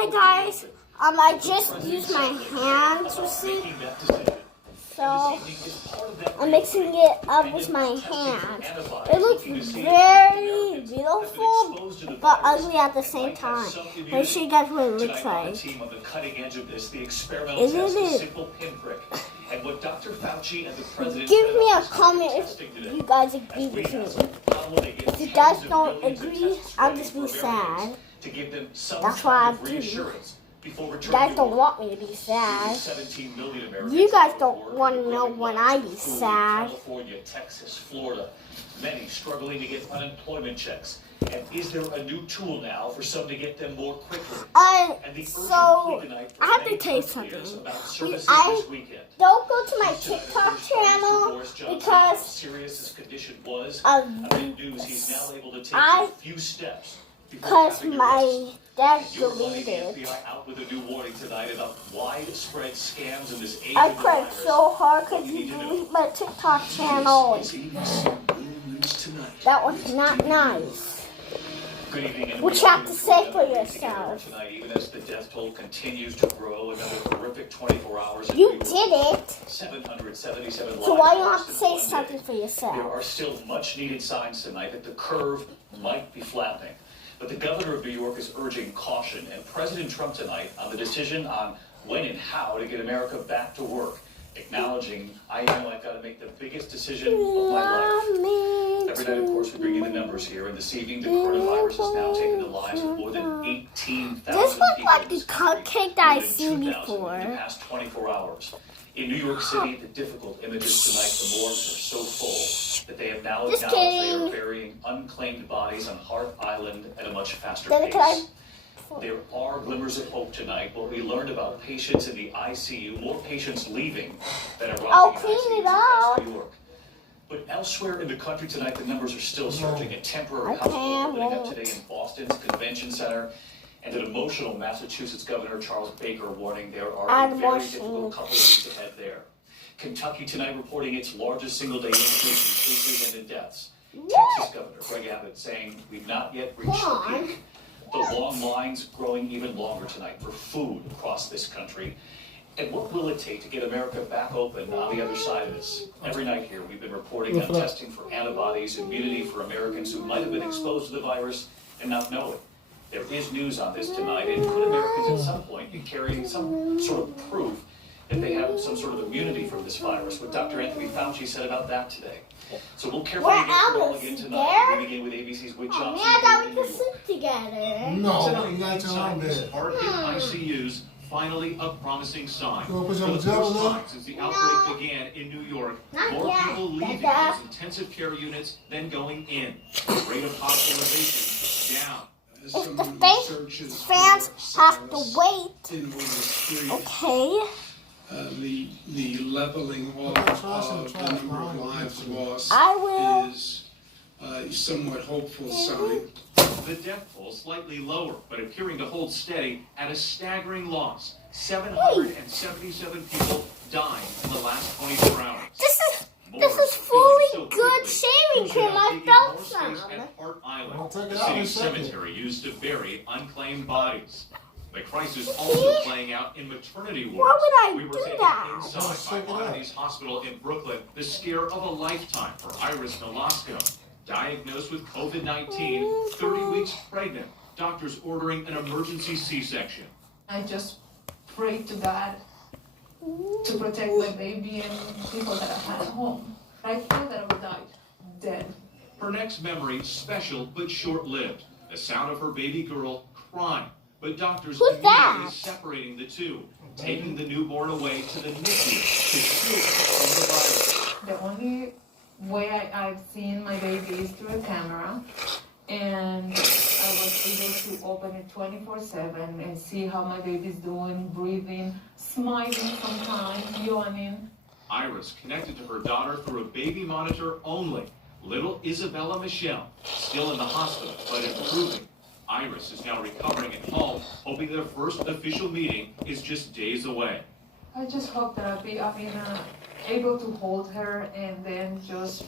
Okay, guys. I just used my hand to see. So I'm mixing it up with my hand. It looks very beautiful, but ugly at the same time. Let me show you guys what it looks like. Isn't it? And what Dr. Fauci and the president Give me a comment if you guys agree with me. If you guys don't agree, I'll just be sad. That's why I do. You guys don't want me to be sad. You guys don't want to know when I be sad. California, Texas, Florida, many struggling to get unemployment checks. And is there a new tool now for some to get them more quickly? So I have to tell you something. Don't go to my TikTok channel because my dad deleted. I cried so hard because you deleted my TikTok channel. That was not nice. What you have to say for yourself? Even as the death toll continues to grow, another horrific 24 hours. You did it. 777 lives. So why you have to say something for yourself? There are still much needed signs tonight that the curve might be flattening. But the governor of New York is urging caution, and President Trump tonight on the decision on when and how to get America back to work, acknowledging, I know I've got to make the biggest decision of my life. Every night, of course, we bring you the numbers here, and this evening, the coronavirus has now taken the lives of more than 18,000 people. This looks like the cupcake that I've seen before. In the past 24 hours. In New York City, the difficult images tonight, the morgues are so full that they have now acknowledged they are burying unclaimed bodies on Hart Island at a much faster pace. There are glimmers of hope tonight. What we learned about patients in the ICU, more patients leaving than arriving in ICUs in New York. But elsewhere in the country tonight, the numbers are still surging. A temporary hospital opening up today in Boston's Convention Center. And an emotional Massachusetts Governor Charles Baker warning there are a very difficult couple of weeks ahead there. Kentucky tonight reporting its largest single-day increase in cases and in deaths. Texas Governor Greg Abbott saying we've not yet reached the peak. The long lines growing even longer tonight for food across this country. And what will it take to get America back open on the other side of this? Every night here, we've been reporting on testing for antibodies, immunity for Americans who might have been exposed to the virus and not know it. There is news on this tonight, and could Americans at some point be carrying some sort of proof that they have some sort of immunity from this virus? What Dr. Anthony Fauci said about that today. So we'll carefully get through it all again tonight. We begin with ABC's Whit Johnson. I thought we could sit together. No, you got your own bed. Hard-hit ICUs, finally a promising sign. For the put first time since the outbreak began in New York, more people leaving those intensive care units than going in. The rate of hospitalization down. If the fans have to wait. Okay. The leveling off of the number of lives lost is a somewhat hopeful sign. The death toll slightly lower, but appearing to hold steady at a staggering loss. 777 people dying in the last 24 hours. This is fully good shaving cream. I felt some. At Hart Island, the city's cemetery used to bury unclaimed bodies. The crisis also playing out in maternity wards. Why would I We were do taken that? inside by Montefiore Hospital in Brooklyn. The scare of a lifetime for Iris Nolasco. Diagnosed with COVID-19, 30 weeks pregnant. Doctors ordering an emergency C-section. I just prayed to God to protect my baby and people that I had at home. I thought that I would die dead. Her next memory, special but short-lived. The sound of her baby girl crying. But doctors immediately separating the two, taking the newborn away to the NICU to shield her from the virus. The only way I've seen my baby is through a camera, and I was able to open it 24/7 and see how my baby's doing, breathing, smiling sometimes, yawning. Iris connected to her daughter through a baby monitor only. Little Isabella Michelle, still in the hospital, but improving. Iris is now recovering at home, hoping their first official meeting is just days away. I just hope that I'll be able to hold her and then just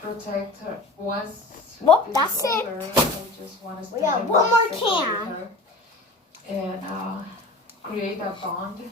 protect her once. Well, that's it. Over, I just want to We got one more can. and create a bond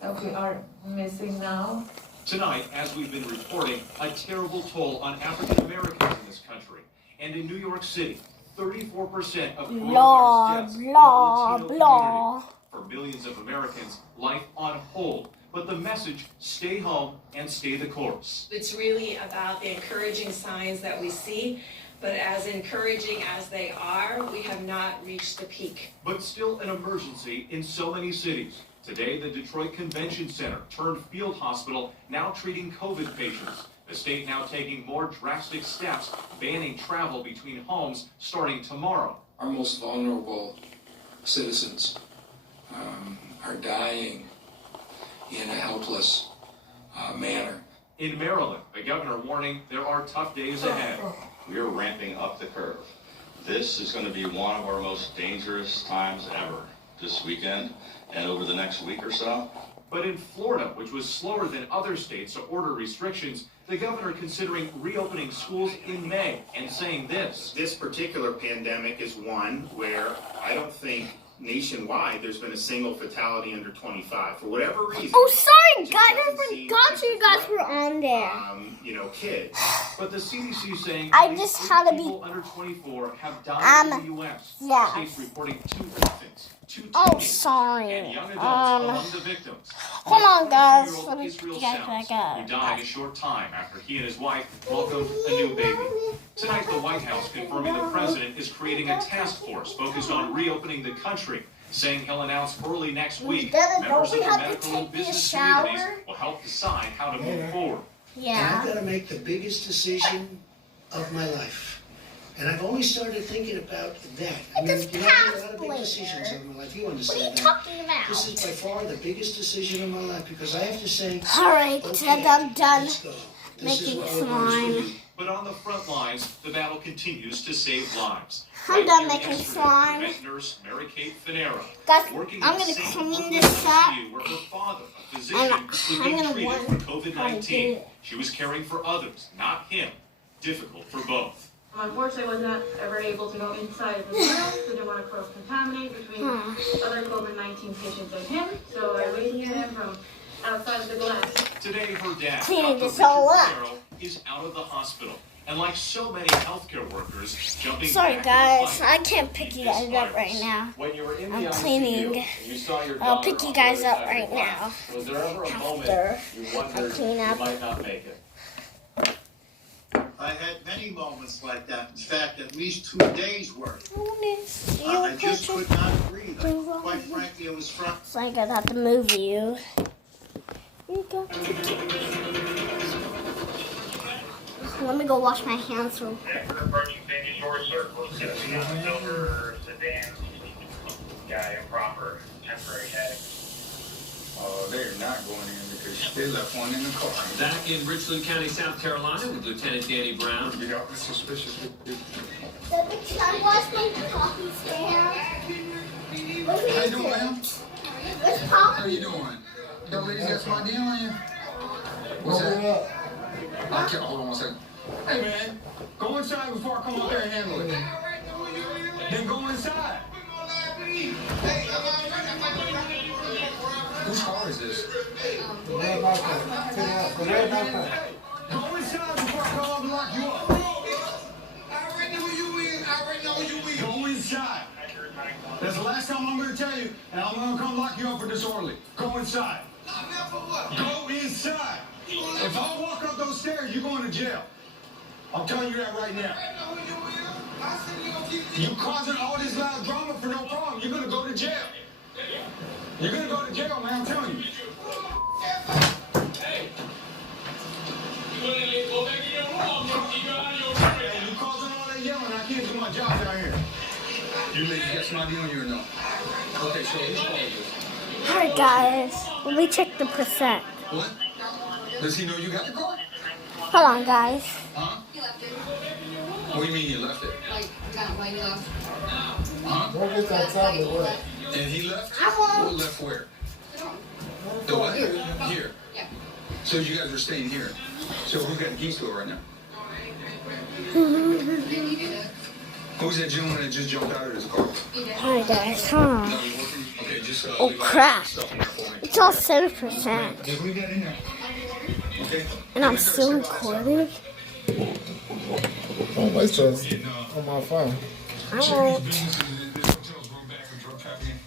that we are missing now. Tonight, as we've been reporting, a terrible toll on African Americans in this country. And in New York City, 34% of Blah, coronavirus deaths in the blah, Latino blah. community. For millions of Americans, life on hold. But the message, stay home and stay the course. It's really about the encouraging signs that we see, but as encouraging as they are, we have not reached the peak. But still an emergency in so many cities. Today, the Detroit Convention Center turned field hospital now treating COVID patients. The state now taking more drastic steps, banning travel between homes starting tomorrow. Our most vulnerable citizens are dying in a helpless manner. In Maryland, the governor warning there are tough days ahead. We are ramping up the curve. This is going to be one of our most dangerous times ever this weekend and over the next week or so. But in Florida, which was slower than other states to order restrictions, the governor considering reopening schools in May and saying this. This particular pandemic is one where I don't think nationwide there's been a single fatality under 25 for whatever reason. Oh, sorry, guys. I forgot you guys were on there. Kids. But the CDC saying I just had to be. people under 24 have died in the U.S. Yeah. States reporting 2 infants, 2 Oh, teenagers, sorry. and young adults among the victims. Hold on, guys. 22-year-old Let me Israel get Sounds, back up. who died a short time after he and his wife welcomed a new baby. Tonight, the White House confirming the president is creating a task force focused on reopening the country, saying he'll announce early next week members of the medical and business communities will help decide how to move forward. And Yeah. I've got to make the biggest decision of my life. And I've only started thinking about that. I It's mean, a you know, I've made a lot path of big later. decisions in my life. You What are you understand that. talking about? This is by far the biggest decision of my life because I have to say, Alright, okay, I'm done let's go. This is making what we're going to slime. do. But on the front lines, the battle continues to save lives. I'm done here making yesterday, slime. Prevent nurse Mary Kate Finera, Guys, working I'm in gonna St. clean Rufus this up. ICU, where her father, a physician, I'm was gonna being treated warn for how to do COVID-19. it. She was caring for others, not him. Difficult for both. Unfortunately, I was not ever able to go inside of the room, so didn't want to cross-contaminate between other COVID-19 patients and him, so I waited for him from outside of the glass. Today, her dad, Cleaning Dr. this all Richard up. Finero, is out of the hospital. And like so many healthcare workers, jumping Sorry, back guys. in the I fight can't pick to you beat guys this up virus. right now. When you were in I'm the cleaning. ICU, you saw your I'll daughter pick you on guys the up other side right of the glass. Was there ever a moment After you wondered clean up. you might not make it? I had many moments like that. In fact, at least 2 days worth. I just could not breathe. Quite frankly, it was front. So I'm gonna have to move you. Here you go. Let me go wash my hands real quick. After approaching Vegas Shore Circle, it's going to be on a silver sedan, got improper temporary head. Oh, they're not going in because they left one in the car. Back in Richland County, South Carolina, with Lieutenant Danny Brown. You know, it's suspicious. Can I wash my coffee stand? How you doing, ma'am? Where's How Poppy? you doing? Young ladies got some idea on you? What's that? Okay, hold on one second. Hey, man, go inside before I come out there and handle it. Then go inside. Whose car is this? The red backpack. The red backpack. Go inside before I come up and lock you up. I already know you in. Go inside. That's the last time I'm going to tell you, and I'm going to come lock you up for disorderly. Go inside. Go inside. If I walk up those stairs, you're going to jail. I'm telling you that right now. You causing all this loud drama for no problem. You're going to go to jail. You're going to go to jail, man. I'm telling you. Hey, you causing all that yelling. I can't do my job down here. You ladies got some idea on you or no? Okay, so who's calling this? Alright, guys. Let me check the percent. What? Does he know you got the car? Hold on, guys. Huh? He left it. What do you mean you left it? Like, got it when he left. Huh? Don't get that top of what? And he left? I won't. Who left where? The what? Here. Yeah. So you guys are staying here. So who's got the keys to it right now? He did it. Who's that gentleman that just jumped out of his car? He did. Alright, guys. Hold on. No, you working? Oh crap! It's all 7%, Just leave that in there. Okay? and I'm still recording. Oh, my son's on my phone. I won't.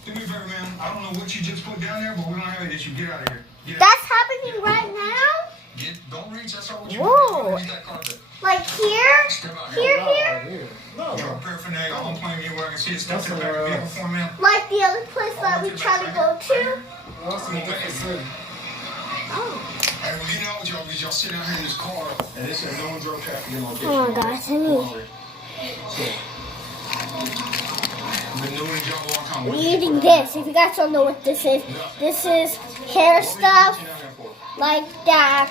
Do me a favor, man. I don't know what you just put down there, but we don't have it that you get out of here. Get out. That's happening right now. Don't reach. That's all what you Whoa! put that carpet. Like here? Step out Here? No. Drug paraphernalia. All I'm playing you where I can see it stuff in the back of the vehicle for me. Like the other place that we try to go to? Oh. Hey, we'll get out with y'all because y'all sit down here in this car and this is no drug trafficking location. Oh my gosh, I need. We're eating this. If you guys don't know what this is hair stuff like that.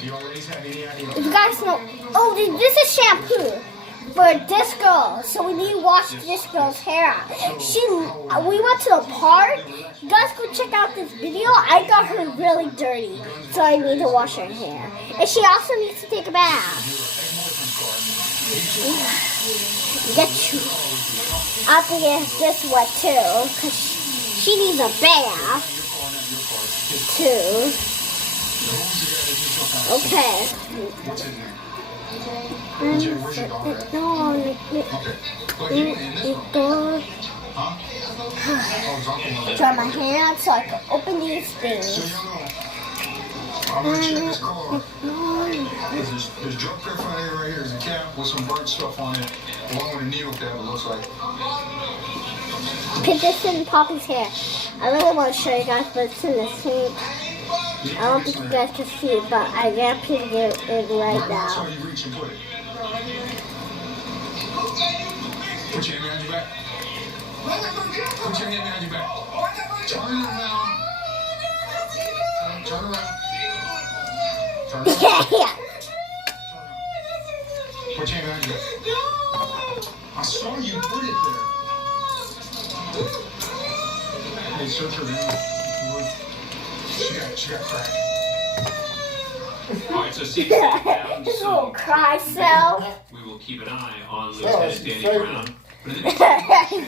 If you guys know, oh, this is shampoo for this girl. So we need to wash this girl's hair out. We went to the park. You guys go check out this video. I got her really dirty, so I need to wash her hair. And she also needs to take a bath. Get you. I think it's this one too, because she needs a bath too. Okay. Dry my hands so I can open these things. I'm gonna check this car. There's drug paraphernalia right here. There's a cap with some burnt stuff on it, along with a needle cap, it looks like. Put this in Poppy's hair. I really want to show you guys, but it's in the sink. I don't think you guys can see it, but I gotta put it in right now. So you reach and put it. Put your hand behind your back. Put your hand behind your back. Turn around. Turn around. Yeah. Put your hand behind your back. I saw you put it there. Hey, search her down. She got crack. All right, so Steve's down. This little cry cell. We will keep an eye on Lieutenant Danny Brown.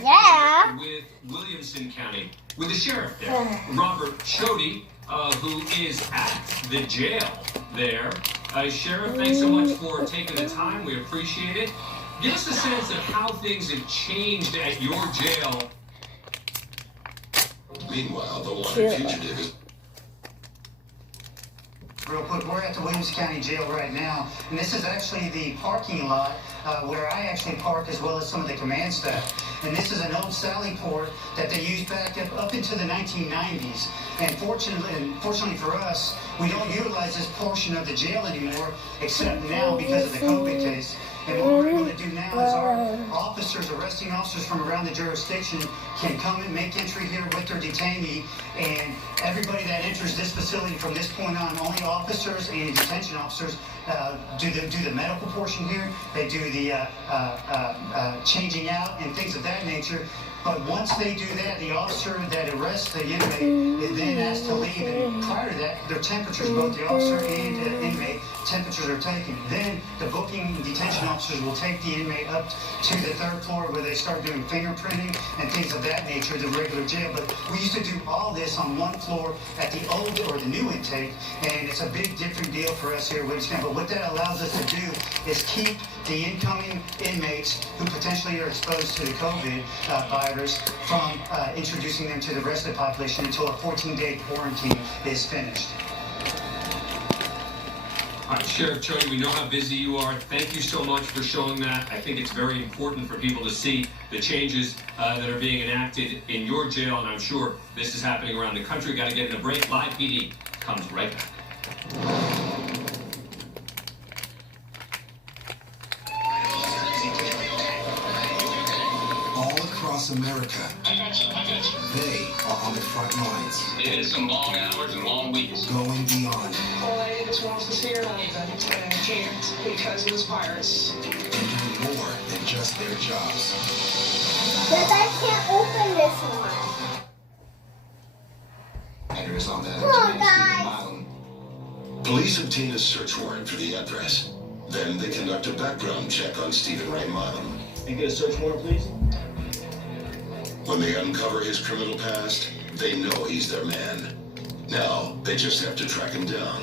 Yeah. With Williamson County, with the sheriff there, Robert Chody, who is at the jail there. Sheriff, thanks so much for taking the time. We appreciate it. Give us a sense of how things have changed at your jail. Meanwhile, the wanted fugitive is... Real quick, we're at the Williamson County Jail right now, and this is actually the parking lot where I actually park as well as some of the command staff. And this is an old Sally port that they used back up into the 1990s. And fortunately for us, we don't utilize this portion of the jail anymore, except now because of the COVID case. And what we're able to do now is our officers, arresting officers from around the jurisdiction, can come and make entry here with their detainee. And everybody that enters this facility from this point on, only officers and detention officers do the medical portion here. They do the changing out and things of that nature. But once they do that, the officer that arrests the inmate is then asked to leave. And prior to that, their temperatures, both the officer and the inmate, temperatures are taken. Then the booking and detention officers will take the inmate up to the third floor where they start doing fingerprinting and things of that nature, the regular jail. But we used to do all this on one floor at the old or the new intake, and it's a big different deal for us here at Williamson County. But what that allows us to do is keep the incoming inmates who potentially are exposed to the COVID virus from introducing them to the rest of the population until a 14-day quarantine is finished. All right, Sheriff Chody, we know how busy you are. Thank you so much for showing that. I think it's very important for people to see the changes that are being enacted in your jail, and I'm sure this is happening around the country. Got to get in a break. Live PD comes right back. All across America, they are on the front lines. It is some long hours and long weeks. Going beyond. All I just wants to see her husband, and I can't because of this virus. And doing more than just their jobs. But I can't open this one. Address on that. Come on, guys. Police obtain a search warrant for the address. Then they conduct a background check on Stephen Ray Milam. And get a search warrant, please. When they uncover his criminal past, they know he's their man. Now, they just have to track him down.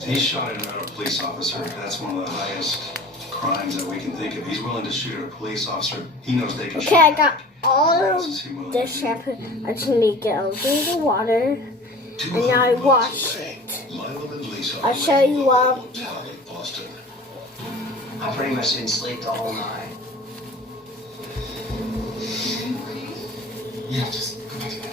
He shot at another police officer. That's one of the highest crimes that we can think of. He's willing to shoot at a police officer. He knows they can shoot. Okay, I got all of the shampoo. I just need to get out of the water. And now I wash it. I'll show you what. I pretty much didn't sleep the whole night. Yeah, just go back to bed.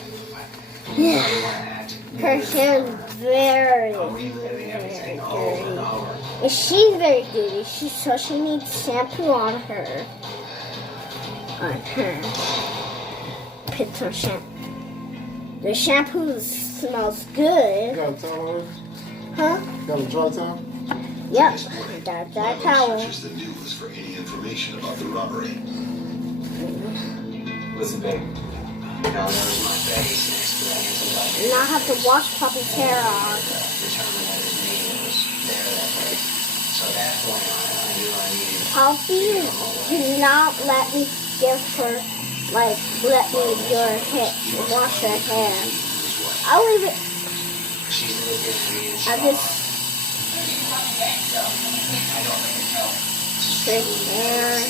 Yeah. Her hair's very, Reliving everything over and over. and she's very dirty. So she needs shampoo on her. Put some shampoo. The shampoo smells good. You got a towel on? Huh? You got a dry towel? Yep. That towel. Searches the news for any information about the robbery. Listen, babe. Now there's my face next to that antibiotic. And I have to wash Poppy's hair off. Determined that his name was there that day. So at that point, I knew I needed Poppy, do not let me give her, like, let me your hair, wash her hair. I'll leave it. She's looking at me and I just straight hair.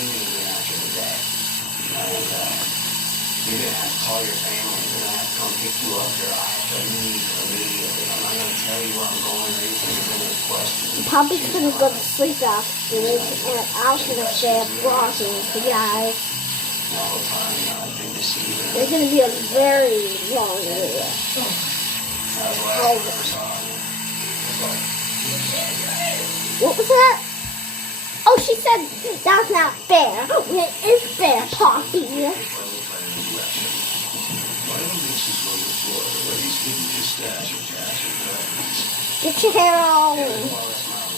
You're gonna have to call your family. They're gonna have to come pick you up here. I have to leave immediately. I'm not gonna tell you where I'm going or anything. You're gonna question. Poppy's gonna go to sleep after this, and I'm gonna stay up watching the guys. The whole time, I've been deceiving. It's gonna be a very long video. What was that? Oh, she said that's not fair. It is fair, Poppy. Get your hair all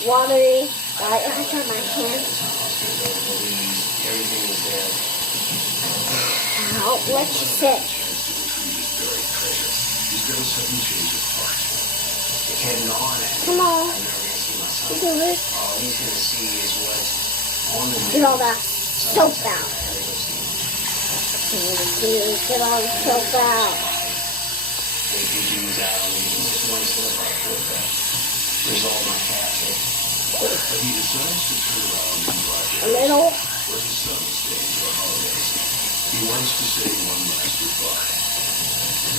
watery. I turn my hand. Now, let's sit. Come on. You can do it. All he's gonna see is what's on the Get all that soap out. Get all the soap out. Take your shoes out and just one slip up with the result my capture. But he decides to turn around and drive A little. where his son is staying for holidays. He wants to say one last goodbye.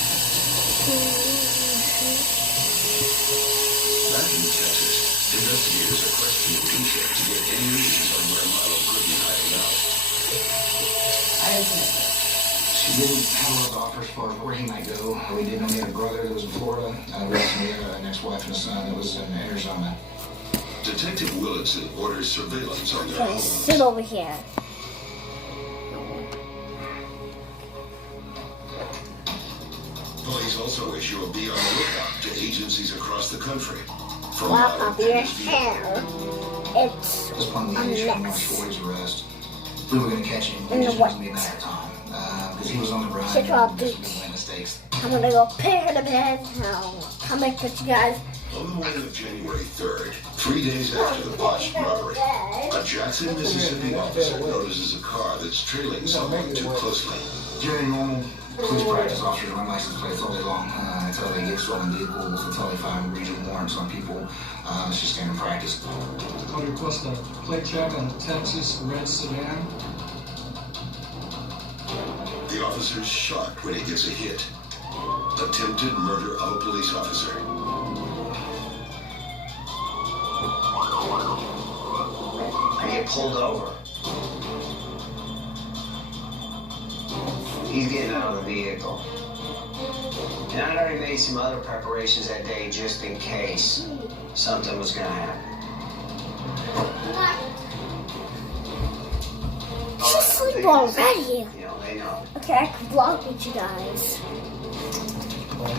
Back in Texas, investigators are questioning Lucia to get any news on where Milo could be hiding out. She didn't have a lot of offers for where he might go. We did know he had a brother that was in Florida. We had an ex-wife and a son that was in Arizona. Detective Willardson orders surveillance on their Okay, home. sit over here. Police also issue a be on the lookout to agencies across the country. From Wow, Milo Poppy, your hair. It's Just one a of the issues from mess. Shorty's arrest. We were going to catch him. In It the just what? wasn't be a matter of time. Because he was on the run. Shit, all and made dudes. some mistakes. I'm gonna go pick her to bed. I'll come back with you guys. On the morning of January 3rd, 3 days after the botched robbery, a Jackson, Mississippi officer notices a car that's trailing someone too closely. During normal police practice, officers run license plates all day long until they get stolen vehicles, until they find regional warrants on people. It's just standard practice. I'll request a plate check on the Texas red sedan. The officer's shocked when he gets a hit. Attempted murder of a police officer. I get pulled over. He's getting out of the vehicle. And I'd already made some other preparations that day just in case something was gonna happen. She's asleep already. You know, they know. Okay, I can vlog with you guys.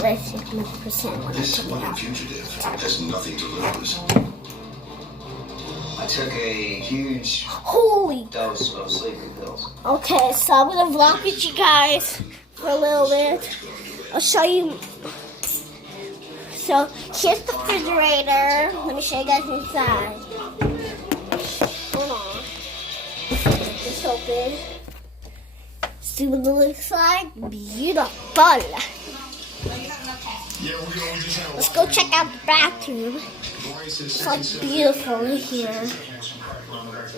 Let's see how much percent when I This took it wanted out. fugitive has nothing to lose. I took a huge Holy. dose of sleeping pills. Okay, so I'm gonna vlog with you guys for a little bit. I'll show you. So here's the refrigerator. Let me show you guys inside. Hold on. This open. see what it looks like. Beautiful. Let's go check out the bathroom. It's like beautiful in here.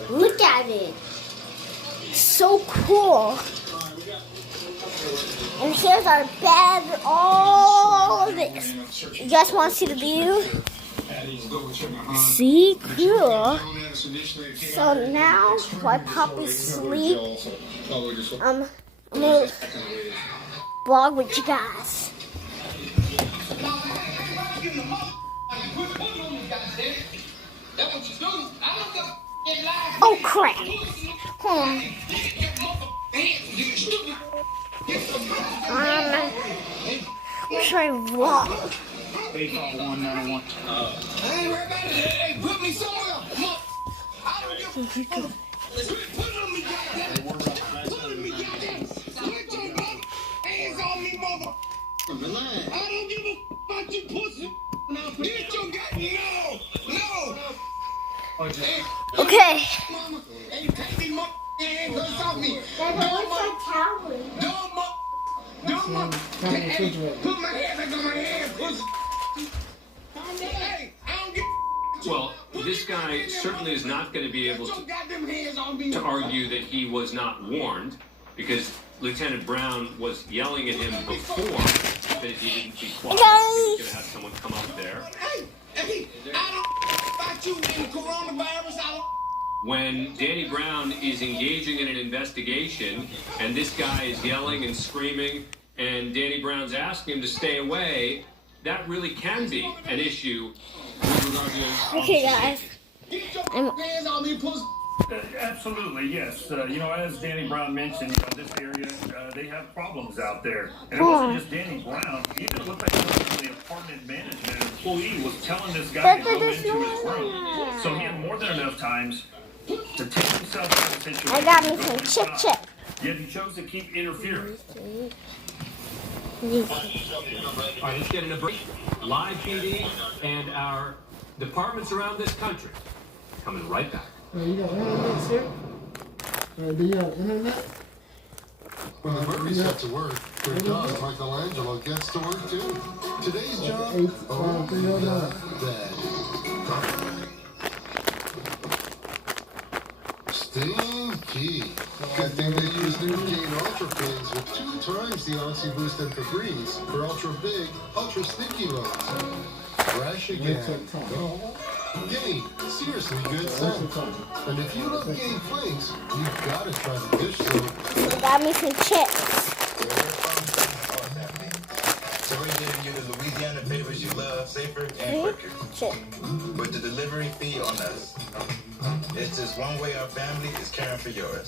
Look at it. So cool. And here's our bed. All this. You guys want to see the view? See? Cool. So now, while Poppy's asleep, I'm gonna vlog with you guys. Oh crap! Hold on. Try vlog. I ain't right back. Hey, put me somewhere. I don't give a fuck. Put on me, goddamn. Put on me, goddamn. Put your hands on me, mother. I don't give a fuck about you pussy. Get your goddamn. No. Okay. Hey, take me, mother. Hands off me. That looks like cowboy. Put my hand back on my hand, pussy. Hey, I don't give. Well, this guy certainly is not going to be able to argue that he was not warned, because Lieutenant Brown was yelling at him before that he didn't be quiet. He was going to have someone come up there. Hey, I don't about you in coronavirus. When Danny Brown is engaging in an investigation and this guy is yelling and screaming and Danny Brown's asking him to stay away, that really can be an issue with regard to... Okay, guys. Absolutely, yes. As Danny Brown mentioned, this area, they have problems out there. And it wasn't just Danny Brown. Even it looked like the apartment management employee was telling this guy to go into his room. So he had more than enough times to take himself out of the situation. I got me some chip. Yet he chose to keep interfering. All right, let's get in a break. Live PD and our departments around this country coming right back. You got internet, sir? Do you have internet? When the Murray set to work, their dog Michelangelo gets to work too. Today's job, Stinky. Good thing they use new Gain Ultra Pigs with 2 times the Oxy Boost and Febreze for ultra big, ultra stinky loads. Fresh again. Gain, seriously good stuff. And if you love Gain flakes, you've got to try the dish soap. I got me some chips. So we're giving you the Louisiana favors you love, safer and quicker. With the delivery fee on us. It's just one way our family is caring for yours.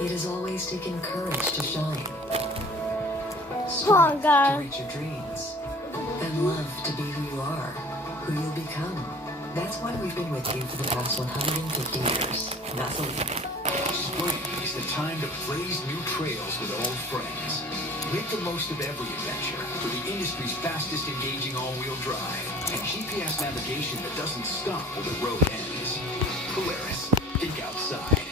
It has always taken courage to shine. Come on, guys. To reach your dreams. And love to be who you are, who you'll become. That's why we've been with you for the past 150 years. Vaseline. Spring is the time to blaze new trails with old friends. Make the most of every adventure with the industry's fastest engaging all-wheel drive and GPS navigation that doesn't stop when the road ends. Polaris, think outside.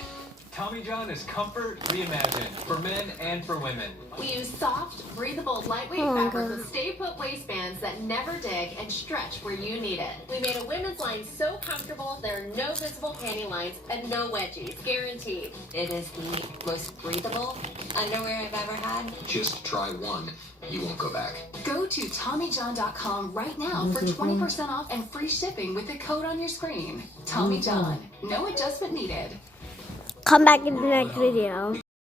Tommy John is comfort reimagined for men and for women. We use soft, breathable, lightweight fabric with stay-put waistbands that never dig and stretch where you need it. We made a women's line so comfortable there are no visible panty lines and no wedgies, guaranteed. It is the most breathable underwear I've ever had. Just try one. You won't go back. Go to TommyJohn.com right now for 20% off and free shipping with the code on your screen. Tommy John. No adjustment needed. Come back in the next video.